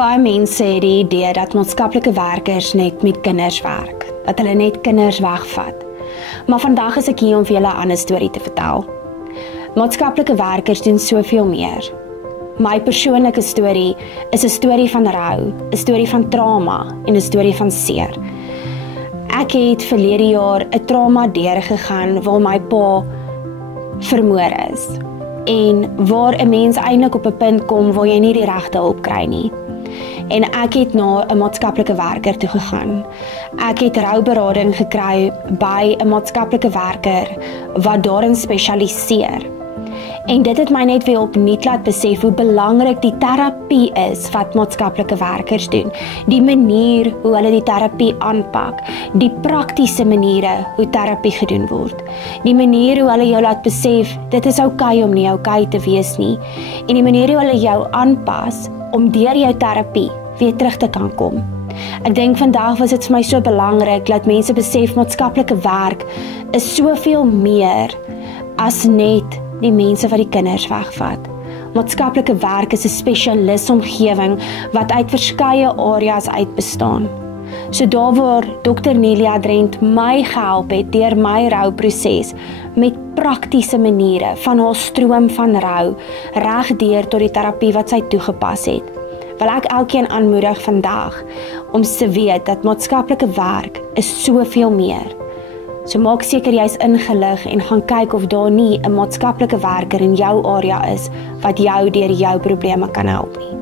Baie mense het die idee dat maatskaplike werkers net met kinders werk, dat hulle net kinders wegvat. Maar vandag is ek hier om vir julle 'n ander storie te vertel. Maatskaplike werkers doen soveel meer. My persoonlike storie is 'n storie van rou, 'n storie van trauma en 'n storie van seer. Ek het verlede jaar 'n trauma deurgegaan waar my pa vermoor is. En waar 'n mens eintlik op 'n punt kom waar jy nie die regte hulp kry nie. En ek het na 'n maatskaplike werker toe gegaan. Ek het rouberading gekry by 'n maatskaplike werker wat daarin spesialiseer. En dit het my net weer opnuut laat besef hoe belangrik die terapie is wat maatskaplike werkers doen. Die manier hoe hulle die terapie aanpak, die praktiese maniere hoe terapie gedoen word. Die manier hoe hulle jou laat besef, dit is oukei om nie oukei te wees nie. En die manier hoe hulle jou aanpas om deur jou terapie weer terug te kan kom. Ek dink vandag was dit vir my so belangrik dat mense besef maatskaplike werk is soveel meer as net die mense wat die kinders wegvat. Maatskaplike werk is 'n spesialisomgewing wat uit verskeie areas uit bestaan. So daar waar Dr. Nelia Drent my gehelp het deur my rouproses met praktiese maniere van haar stroom van rou reg deur tot die terapie wat sy toegepas het, wil ek elkeen aanmoedig vandag om te weet dat maatskaplike werk is soveel meer. So maak seker jy's ingelig en gaan kyk of daar nie 'n maatskaplike werker in jou area is wat jou deur jou probleme kan help nie.